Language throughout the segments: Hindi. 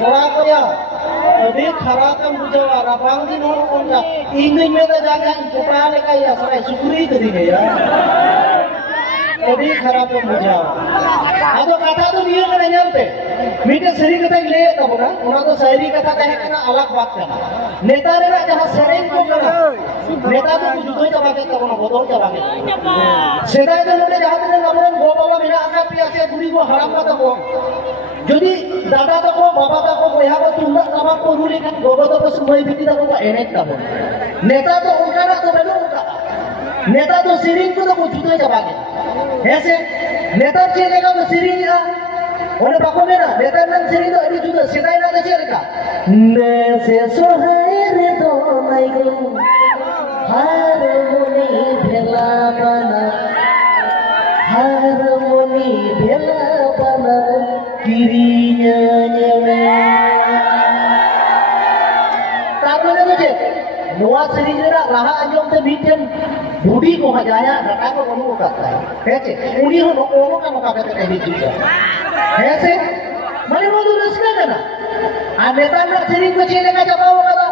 थोड़ा को या अभी खराब का मुझे राबांग दिन हो उनका इंग्लिश में तो जाके कोटा लेकर या सारे सुकुरी कर दी गया अभी खराब का मुझे आदो कथा तो नहीं है नहीं जानते मीटे सही कथा ले तब ना उन्हें तो सही कथा कहे कि ना अलग बात करना नेता ने ना जहाँ सरें को करना नेता तो कुछ जुदा ही दबा के तब ना बदल दबा के सेदाई तो लोग जहाँ तक नमूने गो बाबा बिना आका पिया से दूरी को हराम का तब যদি দাদা তাকো বাবা তাকো বইয়া को तुमला तमाम को रूली kan गोबो तो सुमई बिती तको को एनेक तब नेता तो उनका ना तो बेलो उनका नेता तो सिरिंग को तो कुछ जुदा ही दबा के ऐसे नेता चलेगा वो सिरिंग आ और बाको में ना नेता नन सिरिंग तो अभी जुदा सीधा ना तो चलेगा ने से सोहरे तो नहीं गो हर मुनी भेला बना हर मुनी भेला बना kirinya nyewe karena itu je nuat sendiri raha anjom tu bikin budi ko hajaya kata ko kamu kata है उड़ी हो कोनो का मौका देते हैं juga ऐसे माने वो तो रस्ता करना आ नेता ना सिरिंग को चले का जवाब होगा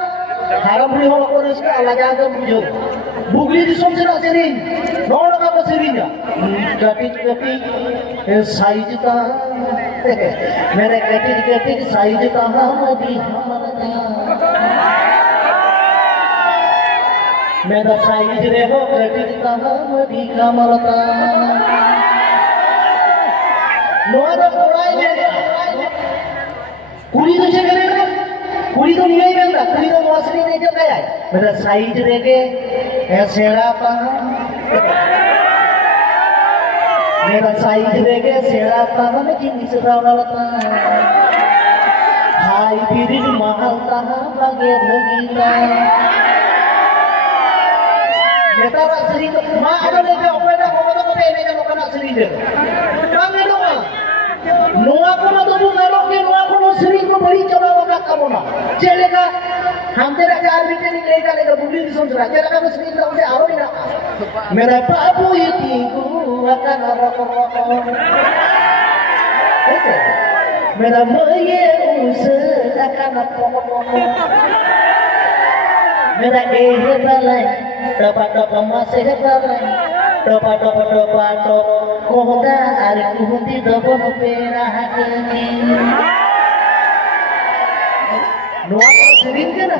haram beli हो को रस्ता अलग आगे बुझो बुगली दिसों से ना सिरिंग नौड़ का को सिरिंग कटी साइज का मेरे कटी साइज का मदी हमारा मेरा साइज रे हो कटी का मदी का मरता नौड़ कोड़ाई में कुड़ी तो चले ना कुड़ी तो नहीं बनता कुड़ी तो मौसरी नहीं जो गया मेरा साइज रे के ऐसे रापा मेरा साइज देखे सेरा पावन की निसरावलता हाय बिरिज महलता लगे लगीला नेता रासरी तो मां आदो लेके ऑपरेटर को तो पहले के लोकना सरी दे कामे लोगा नोआ को तो जो मेलो के नोआ को सरी को बड़ी चलावा का कमोना चलेगा हम तेरा चार मीटर निकलेगा लेगा बुगली दिसों से चलेगा तो सरी तो उसे आरो ही ना मेरा बाबू ये akan rokok मेरा ये उसे akan rokok मेरा balai dapat masih balai dapat kohda ari kuhuti dobon pera hakini noa sering kan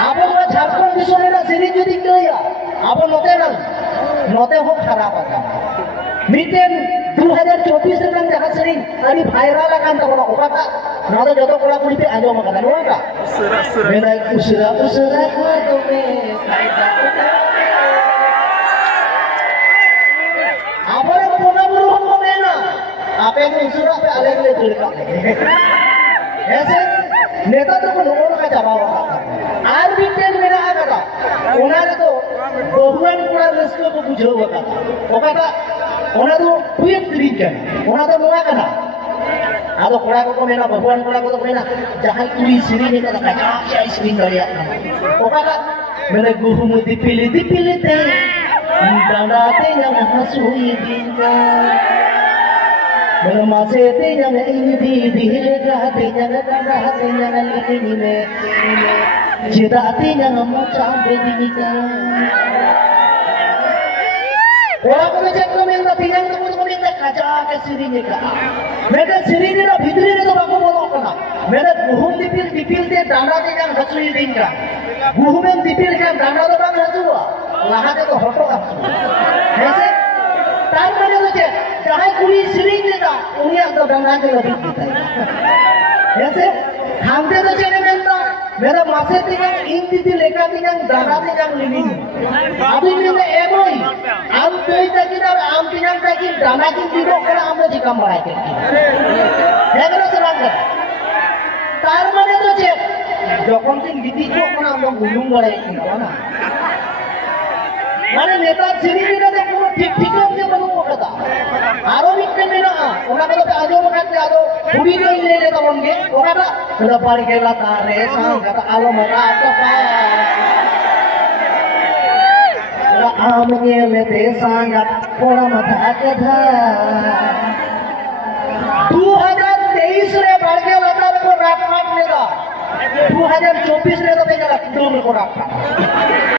apa mau Jharkhand दिसों ना sering jadi kaya apa नोते हो खराब आता मीटेन 2024 रे नंग जहां सरी अभी वायरल आकान तो ओका का ना तो जतो कोला कुड़ी पे आजो मका नोआ का मेरा उसरा को तोमे आपरे कोना बुरु हो मेना आपे को उसरा पे अलग ले जुड़का ऐसे नेता तो को लोगों का जवाब आर मीटेन मेरा आगा ओनारे तो बहुआन कोड़ा रस्ते को बुझो होगा ओका ओना तो क्विक ट्रिक ओना तो नोआ कना आदो कोड़ा को मेना बहुआन कोड़ा को तो मेना जहां कुड़ी सिरी ने का का सिरी करिया ओका मेरे गुहु दिपिले ते डांडाते yang hasui dinga मेरे मासे ते yang ini di hati yang ini ne cita hati yang macam bedika orang ko cek ko minta pinjam to minta kaca ke sirinya ka mere sirinya na bhitri re to bako bolo kana mere guhum dipil te danda te yang hasui dinga guhumen dipil kan danda to bang hasua lahate to hoto hasu ऐसे तार मने तो जे चाहे कुड़ी सिरिंग देता उन्हें तो दंगा के लगी देता ऐसे हम दे तो चले मेरा मेरा मासे तिंग इन तिथि लेका तिंग दाना तिंग लिविंग अभी मेरे एमोई आम पेई तकी ना आम तिंग तकी दाना की दिनो कोना आम जी काम बढ़ाए के है करो सलाम कर तार मने तो जे যখন তিন গিতি কোনা আম গুলুম গড়াই কি না माने नेता सिरिंग दे को ठीक के बनो कथा आरो मिक्के मेना ओना को तो आजो मकाते आजो पुरी जो ले ले तो बनगे ओना का पड़ गेला तारे संग का आलो मका तो का आम ये ले ते संग कोना मथा के धा 2023 रे पड़ गेला तारे को रात 2024 ᱨᱮ ᱫᱚ ᱯᱮ ᱪᱟᱞᱟᱜ ᱠᱩᱰᱟᱹᱢ ᱨᱮ ᱠᱚ ᱨᱟᱜ